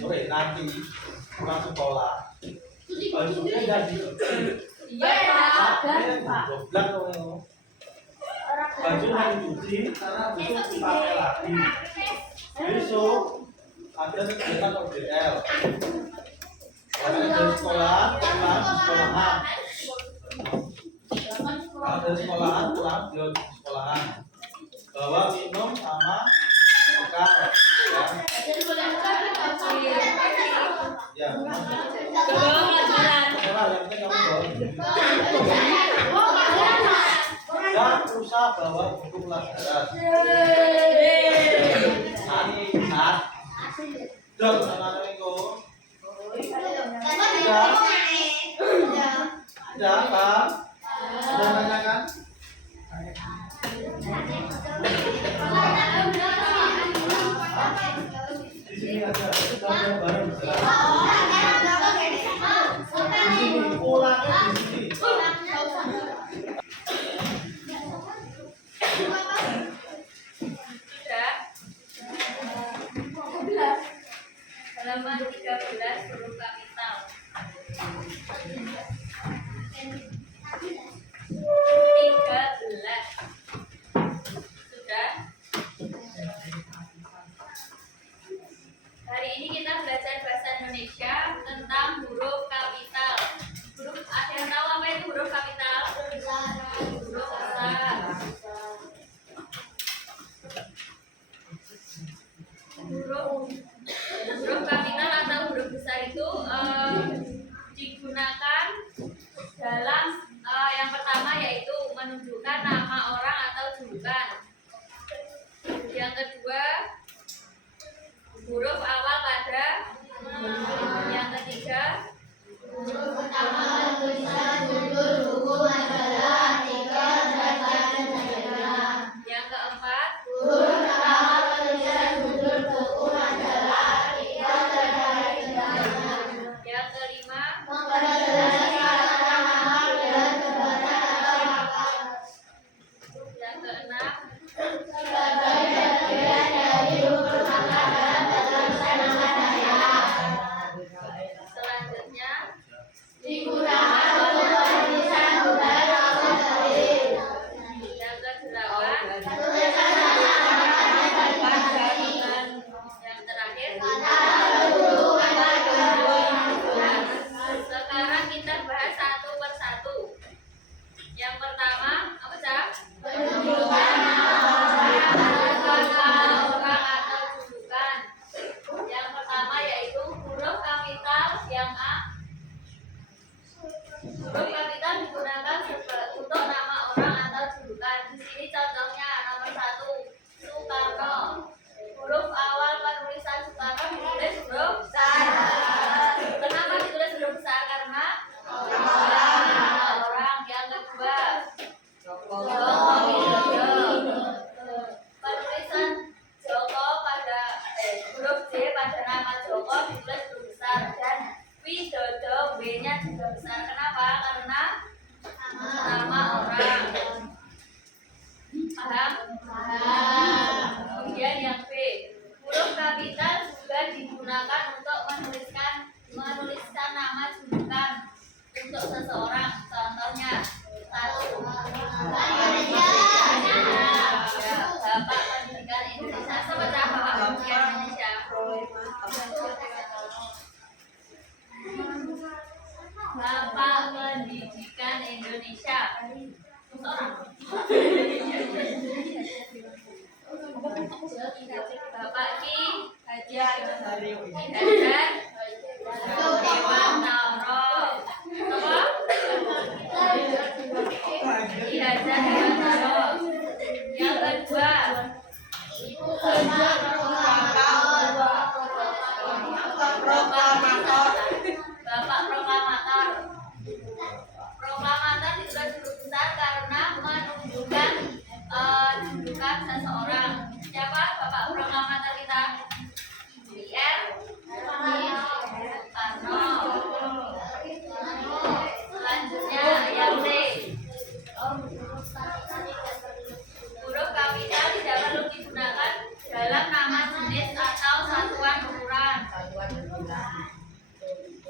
Sore nanti pulang sekolah bajunya ganti. Goblok kamu. Baju yang cuci karena besok dipakai lagi. Besok ada kegiatan ODL. Dari sekolah pulang sekolahan. Dari sekolahan pulang di sekolahan. Bawa minum sama bekal. Ya. Dan usaha bawa buku pelajaran. Dok, assalamualaikum. Ada apa? Ada nanyakan? Di sini ada barang pulangnya di sini. Halaman 13 huruf kapital. 13. Sudah? Hari ini kita belajar bahasa Indonesia tentang huruf kapital. Ada yang tahu apa itu huruf kapital? Huruf besar. Huruf kapital atau huruf besar itu digunakan dalam yang pertama yaitu menunjukkan nama orang atau julukan. Yang kedua, huruf awal pada. Yang ketiga, huruf pertama tulisan judul buku majalah, artikel, dan lain-lainnya. Yang keempat, huruf pertama tulisan judul buku majalah, artikel, dan lain-lainnya. Yang kelima, memperjelas kata nama dan jabatan atau pangkat. Yang kedua Joko Widodo. Penulisan Joko pada huruf J pada nama Joko ditulis huruf besar dan Widodo W-nya juga besar. Kenapa? Karena nama orang. Paham? Kemudian yang B, huruf kapital juga digunakan untuk menuliskan nama julukan untuk seseorang. Contohnya satu, Bapak Pendidikan Indonesia. Sebaca Bapak Pendidikan Indonesia. Bapak Pendidikan Indonesia. Bapak Ki Hajar Dewantara. Apa? Ki Hajar Dewantara. Yang kedua Bapak Proklamator. Proklamator ditulis huruf besar karena menunjukkan julukan seseorang. Siapa Bapak Proklamator kita? BR Karno. Selanjutnya yang C, huruf kapital tidak perlu digunakan dalam nama jenis atau satuan ukuran.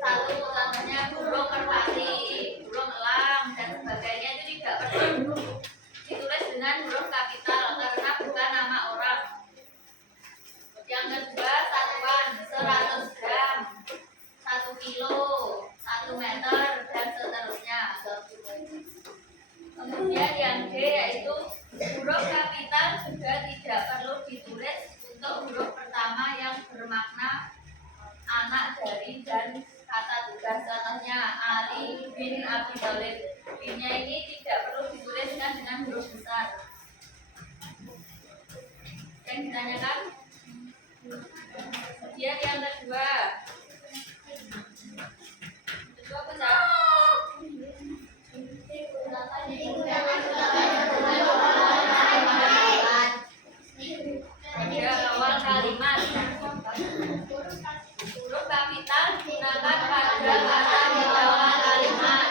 Satu, contohnya burung merpati, burung elang dan sebagainya itu tidak perlu ditulis dengan huruf kapital karena bukan nama orang. Yang kedua satuan 100 gram, 1 kilo, 1 meter dan seterusnya. Kemudian yang D yaitu huruf kapital juga tidak perlu ditulis untuk huruf pertama yang bermakna anak dari dan kata tugas. Contohnya Ali bin Abi Thalib. Binnya ini tidak perlu dituliskan dengan huruf besar. Yang ditanyakan. Kemudian yang kedua apa sih? Pada awal kalimat. Huruf kapital digunakan pada kata di awal kalimat.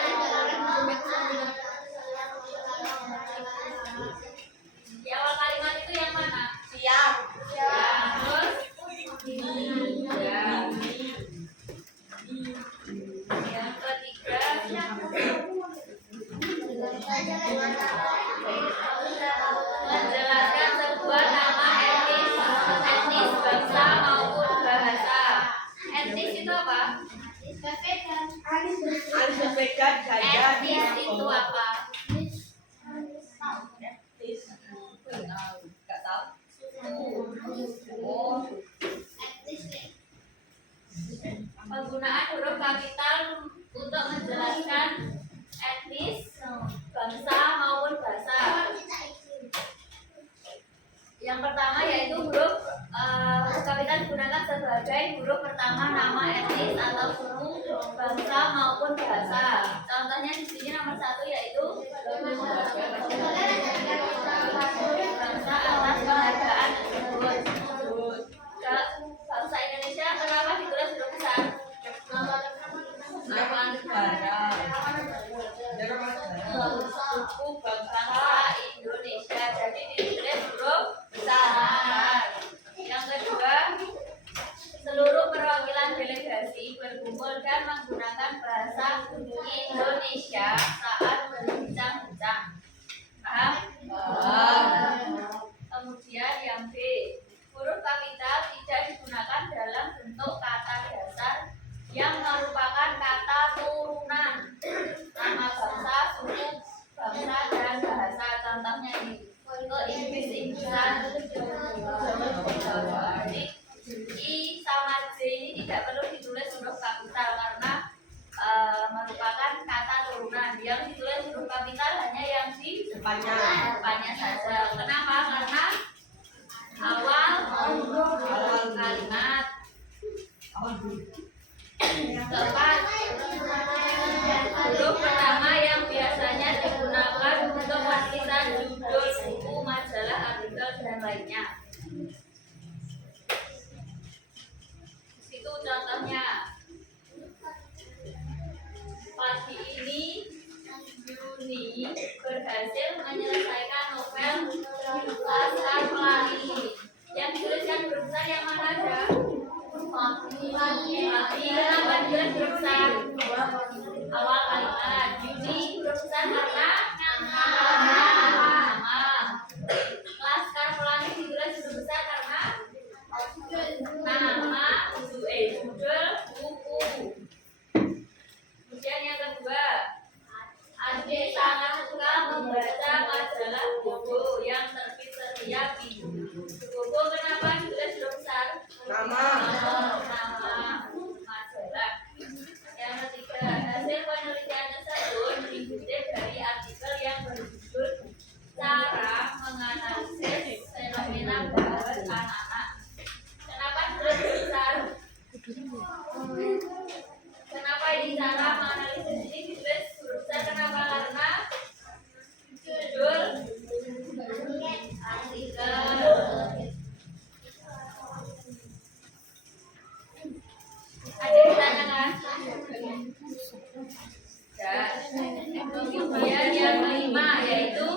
Di awal kalimat itu yang mana? Siap. Terus yang ketiga menjelaskan sebuah nama etnis bangsa maupun bahasa. Etnis itu apa? Etnis itu apa? Penggunaan huruf kapital untuk menjelaskan etnis, bangsa maupun bahasa. Yang pertama yaitu huruf kapital digunakan sebagai huruf pertama nama etnis atau suku, bangsa maupun bahasa. Contohnya di sini nomor 1 yaitu bangsa atas penghargaan tersebut. Bangsa Indonesia kenapa ditulis huruf besar? Nama negara. Suku bangsa Indonesia jadi ditulis huruf besar. Yang kedua, seluruh perwakilan delegasi berkumpul dan menggunakan bahasa Indonesia saat berbincang-bincang. Paham? Kemudian yang B, huruf kapital tidak digunakan dalam bentuk kata dasar yang merupakan kata turunan nama bangsa, suku, bangsa, dan bahasa. Contohnya ini Inggris-Inggrisan. I sama J ini tidak perlu ditulis huruf kapital karena merupakan kata turunan. Yang ditulis huruf kapital hanya yang di depannya saja. Kenapa? Karena awal kalimat. Keempat, huruf pertama yang biasanya digunakan sebagainya. Itu contohnya. Pagi ini Yuni berhasil menyelesaikan novel Laskar Pelangi. Yang dituliskan huruf besar yang mana ada? Kenapa ditulis huruf besar? Awal kalimat. Yuni huruf besar karena nama. Laskar Pelangi ditulis huruf besar karena nama judul buku. Kemudian yang kedua, Ade sangat suka membaca majalah Bobo yang terbit setiap minggu. Bobo kenapa ditulis huruf besar? Nama majalah. Yang ketiga, hasil penelitian tersebut dikutip dari artikel yang berjudul Cara Menganalisis Fenomena Barat Anak-anak. Kenapa ditulis huruf besar? Kenapa ini cara menganalisis ini ditulis huruf besar? Kenapa? Karena judul artikel. Ada yang ditanyakan? Ya. Kemudian yang kelima yaitu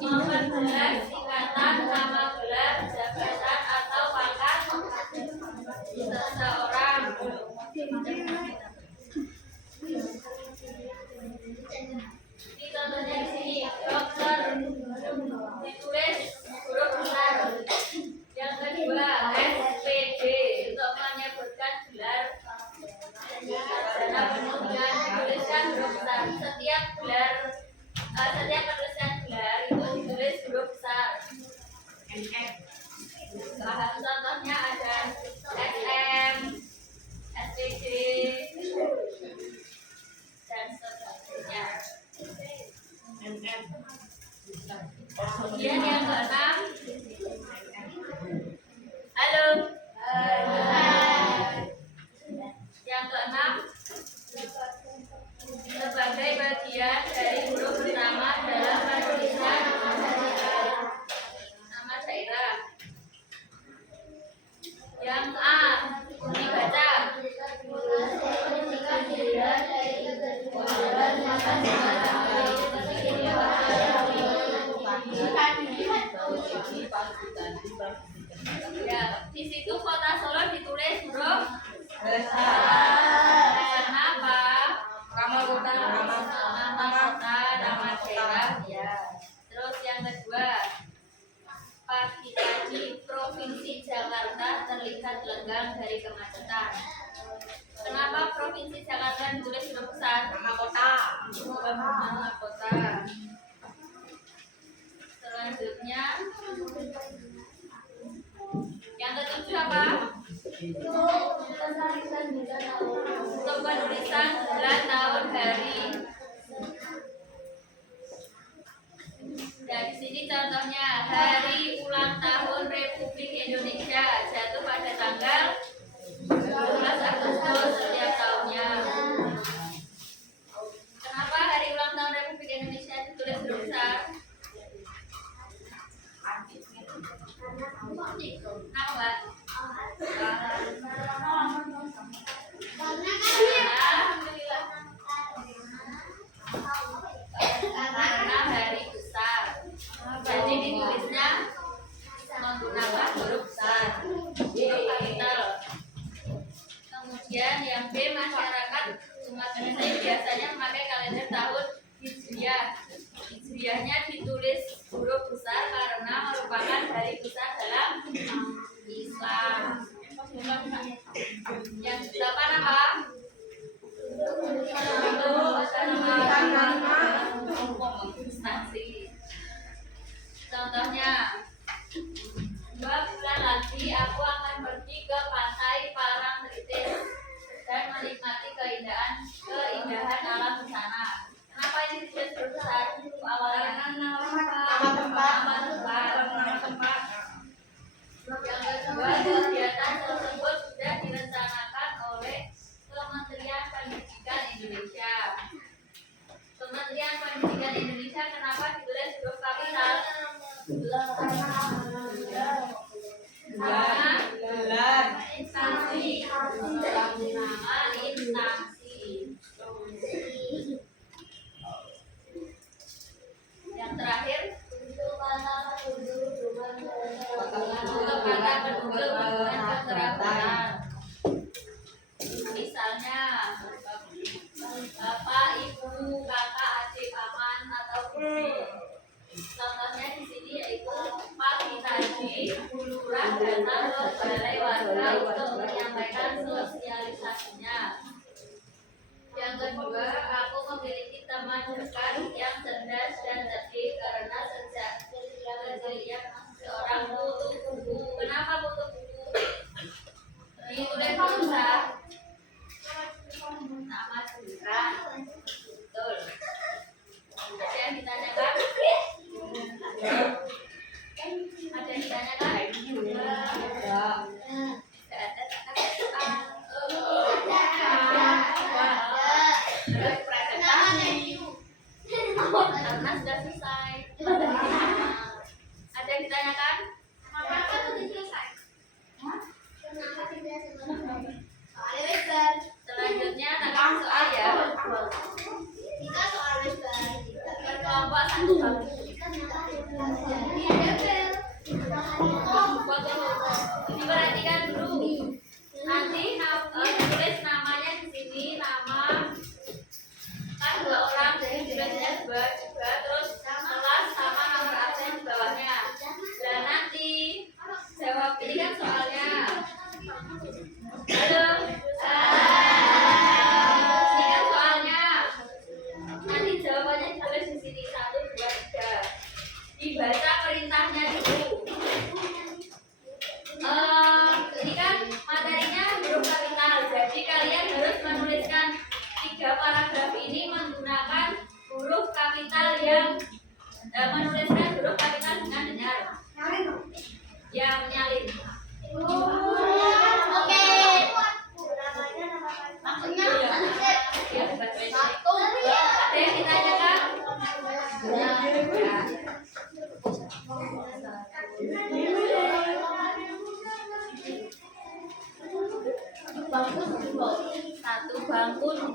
memperjelas singkatan nama gelar, jabatan atau pangkat seseorang. Ini contohnya di sini, dokter ditulis huruf besar. Yang kedua, SPD untuk menyebutkan gelar sarjana pendidikan dituliskan huruf besar. Setiap penulisan gelar itu ditulis huruf besar. Bahan contohnya ada SM, SPD, dan sebagainya. Kemudian yang keenam, halo. Yang keenam, sebagai bagian dari huruf pertama dalam penulisan nama daerah. Yang A dibaca. Ya, di situ kota Solo ditulis huruf besar. Kenapa? Nama kota, nama daerah. Ya. Terus yang kedua, pagi tadi Provinsi Jakarta terlihat lenggang dari kemacetan. Kenapa Provinsi Jakarta ditulis huruf besar? Nama kota. Nama kota. Selanjutnya, yang ketujuh apa? Untuk penulisan bulan, tahun, hari. Dan di sini contohnya hari ulang tahun Republik Indonesia jatuh pada tanggal 12 Agustus setiap tahunnya. Kenapa hari ulang tahun Republik Indonesia ditulis huruf besar? Kenapa? Karena hari besar. Jadi ditulisnya menggunakan huruf besar, huruf kapital. Kemudian yang B, masyarakat umat Indonesia biasanya memakai kalender tahun Hijriah. Hijriahnya ditulis huruf besar karena merupakan hari besar dalam Islam. Yang delapan apa? Contohnya, 2 bulan lagi aku akan pergi ke pantai Parangtritis dan menikmati keindahan alam di sana. Kenapa ini ditulis huruf besar? Awalnya nama tempat. Yang kedua, kegiatan tersebut sudah direncanakan oleh Kementerian Pendidikan Indonesia. Kementerian Pendidikan Indonesia kenapa ditulis huruf kapital? Yang kedua, aku memiliki teman dekat yang cerdas dan cerdik karena sejak kecil seorang butuh buku. Kenapa butuh buku? Ditulis tulisan nama bukan. Betul. Ada yang ditanyakan? Ada yang ditanyakan? Tidak. Karena sudah selesai. Ada yang ditanyakan? Kenapa sudah selesai? Selanjutnya tentang soal ya. Kita soal Berkelompok satu. Diperhatikan dulu. Nanti tulis namanya di sini, nama kan 2 orang, jadi tulisnya 2 terus kelas sama nomor absen di bawahnya. Dan nanti jawab ini kan soalnya. Halo. Ini kan soalnya. Nanti jawabannya ditulis di sini 1, 2, 3. Dibaca perintahnya dulu. Ini kan materinya huruf kapital, jadi kalian harus menuliskan 3 paragraf ini menggunakan huruf kapital yang menuliskan huruf kapital dengan benar. Ya, menyalin. Oke. Maksudnya ya, satu. Ada yang ditanyakan? Satu bangku 2.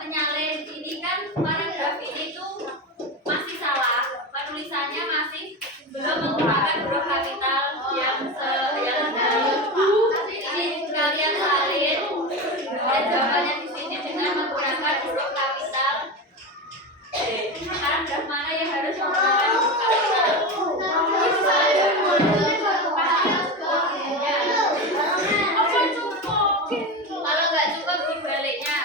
Penyalin ini kan paragraf ini tuh masih salah, penulisannya masih belum menggunakan huruf kapital yang benar. Ini kalian salin dan jawabannya di sini dengan menggunakan huruf kapital. Paragraf mana yang harus menggunakan huruf kapital? Kalau nggak cukup dibaliknya.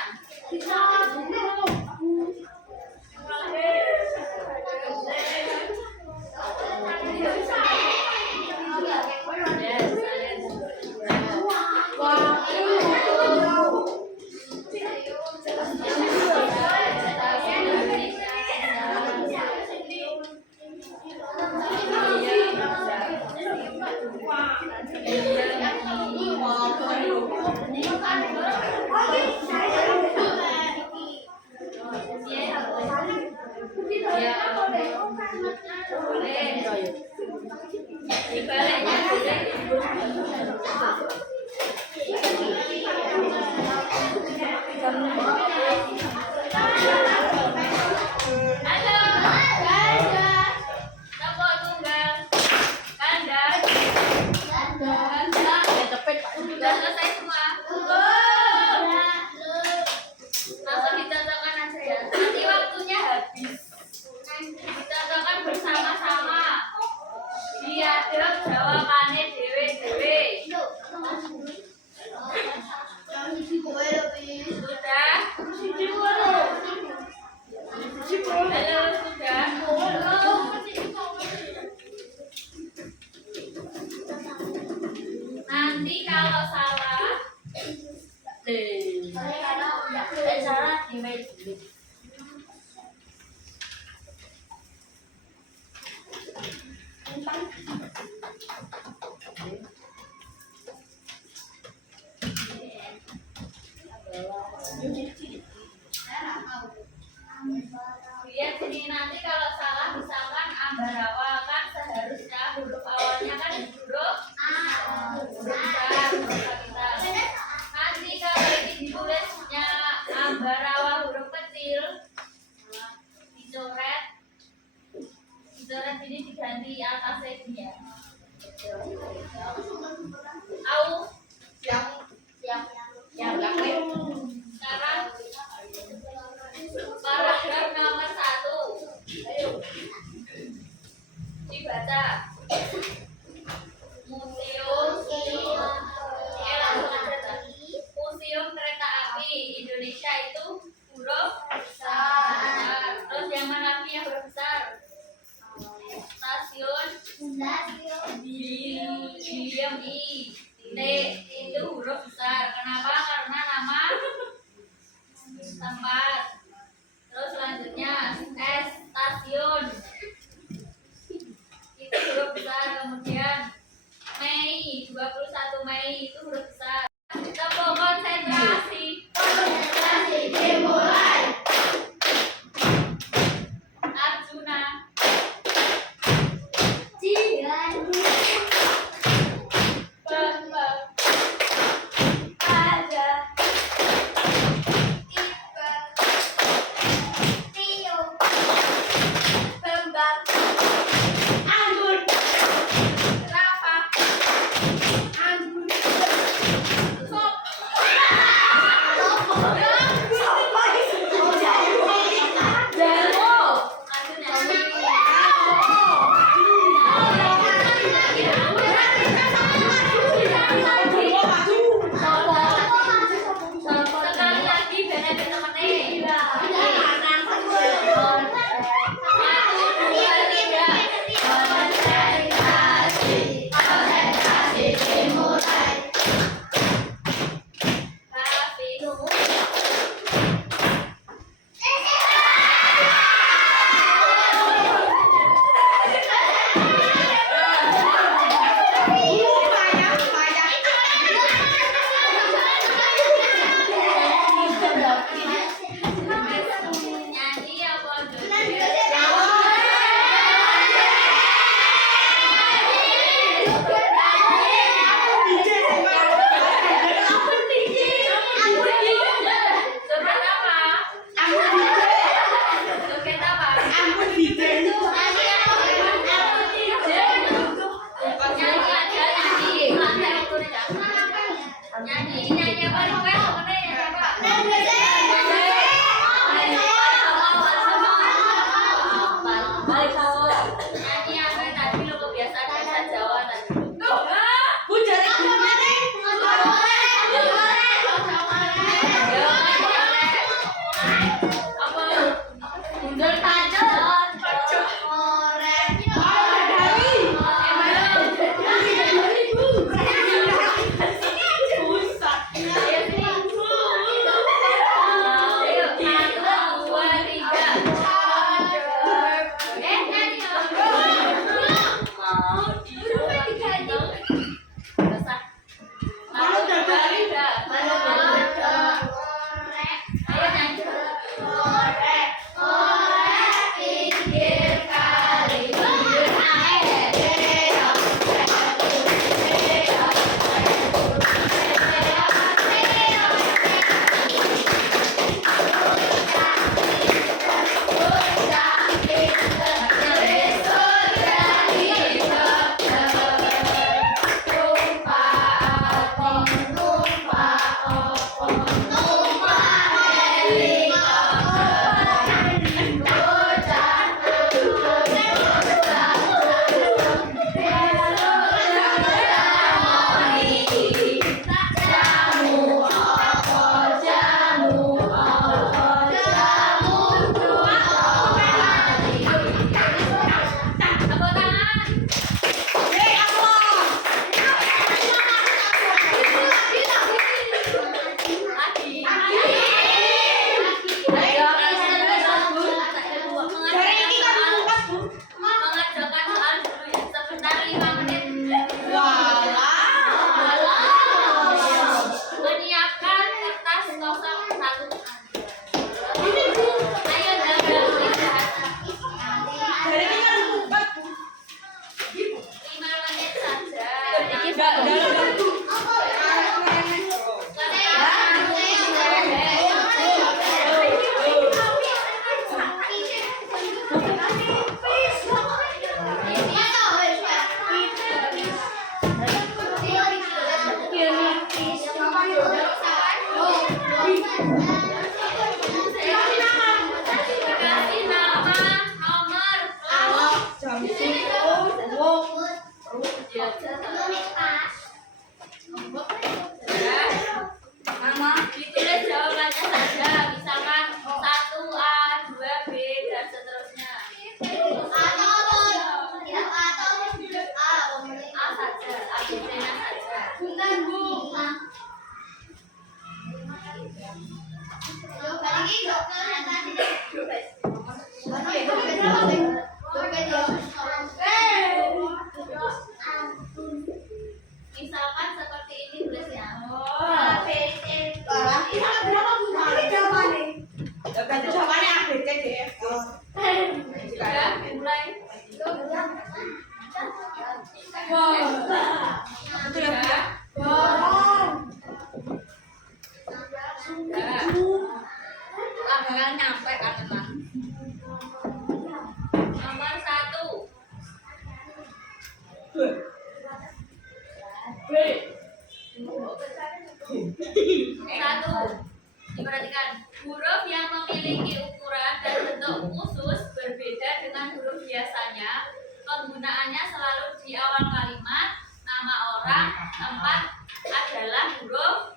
Dibaliknya boleh. Halo. Nomor tunggal. Ganda. Sudah selesai semua. Langsung dicocokkan aja ya. Nanti waktunya habis. Dicocokkan bersama-sama. Diaduk jawabannya dewe-dewe. Sudah? Halo, sudah? Nanti kalau salah salah di meja. Lihat sini, nanti kalau salah misalkan ambarawa kan seharusnya huruf awalnya kan huruf besar, huruf kapital. Nanti kalau ini ditulisnya ambarawa huruf kecil, dicoret ini diganti atasnya dia. Au yang sekarang paragraf nomor 1 Dibaca. Museum. Museum Kereta Api Indonesia itu huruf besar. Terus yang mana lagi yang huruf besar? Stasiun. William I. Itu huruf besar. Kenapa? Karena nama tempat. Terus selanjutnya S. Stasiun. Itu huruf besar. Kemudian Mei, 21 Mei itu huruf besar. Kita mau konsentrasi. Dimulai. Arjuna. Bambang. Ada. Bambang. Rafa. Sop. Jarwo. Sekali lagi benar-benar temennya. Nyanyi apa Joget apa? Joget apa? Nyanyi aja, nyanyi. Santai waktu ini, Cak. Nyanyi apa request temennya apa? Nyanyi apa tadi lo kebiasaan bahasa Jawa tadi. Apa? Mundur tajam. Ayo nyanyi. Ditulis jawabannya saja, misalkan 1A, 2B dan seterusnya. A saja, ABC-nya saja. Bukan, Bu. Lagi dokter yang tadi. Misalkan seperti ini tulisnya. Sudah mulai. Nomor 1. Satu, diperhatikan huruf yang memiliki ukuran dan bentuk khusus berbeda dengan huruf biasanya. Penggunaannya selalu di awal kalimat, nama orang, tempat adalah huruf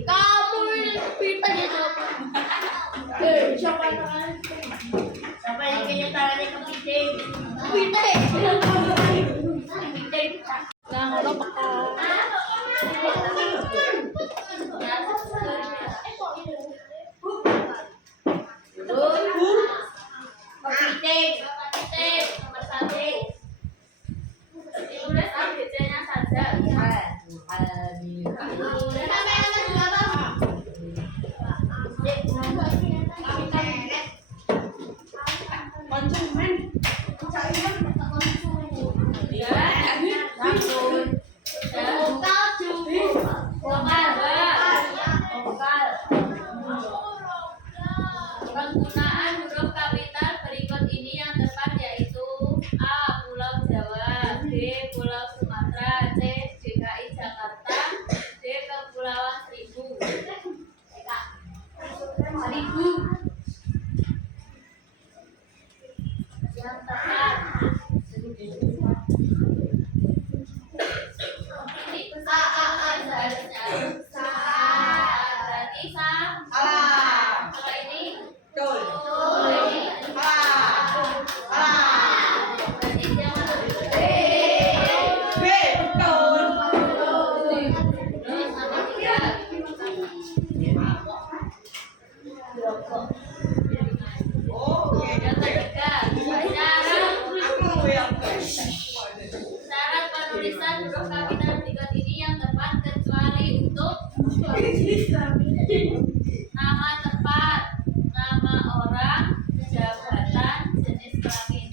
Kamu ini pintar ya siapa yang kayaknya tangannya kepiting? Kepiting. Nah, kalau kepiting. Nomor 1. Ditulis ABC-nya saja. Penggunaan huruf kapital berikut ini yang tepat yaitu A. Pulau Jawa, B. Pulau Sumatera, C. DKI Jakarta, D. Kepulauan Seribu. Yang tepat. Ini seharusnya. Berarti salah. Kalau ini berarti yang mana? Terus nomor 3. Yang ketiga, syarat penulisan huruf kapital berikut ini yang tepat kecuali untuk nama tempat, nama orang, jabatan, jenis kelamin.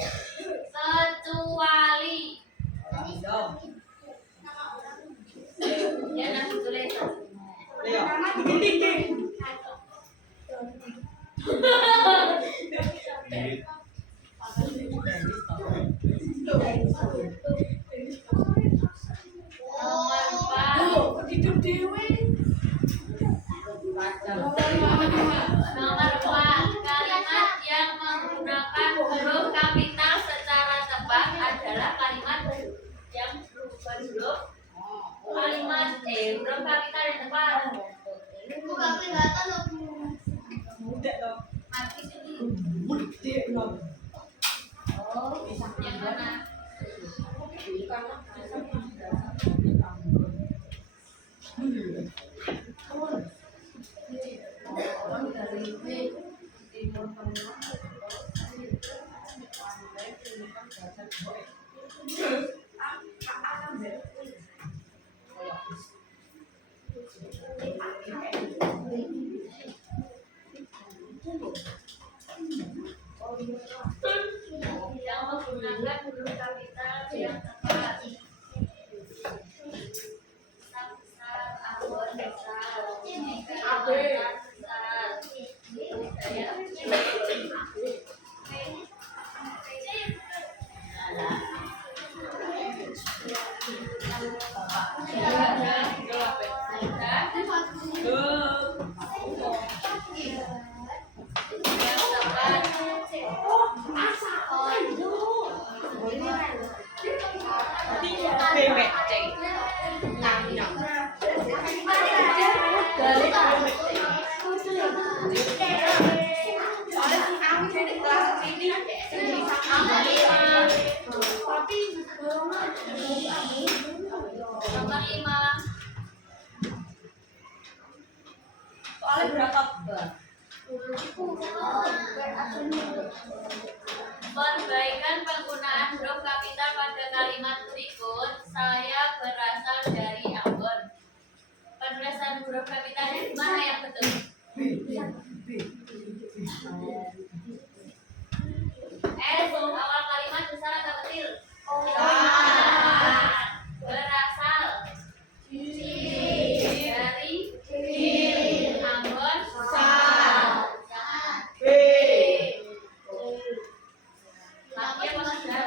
Kecuali ya nanti tulis. Nomor 4. Nomor 4, kalimat yang menggunakan huruf kapital secara tepat adalah kalimat yang berhuruf kalimat huruf kapital yang tepat. Bukan kelihatan loh. Mati sini. Yang mana? Yang menggunakan huruf kapital yang tepat. Besar, abon, besar, besar. Nomor 5. Soalnya berapa? Perbaikan penggunaan huruf kapital pada kalimat berikut. Saya berasal dari Ambon. Penulisan huruf kapitalnya di mana yang betul? Awal kalimat besar atau kecil? Berasal dari Ambon. Laki apa sudah?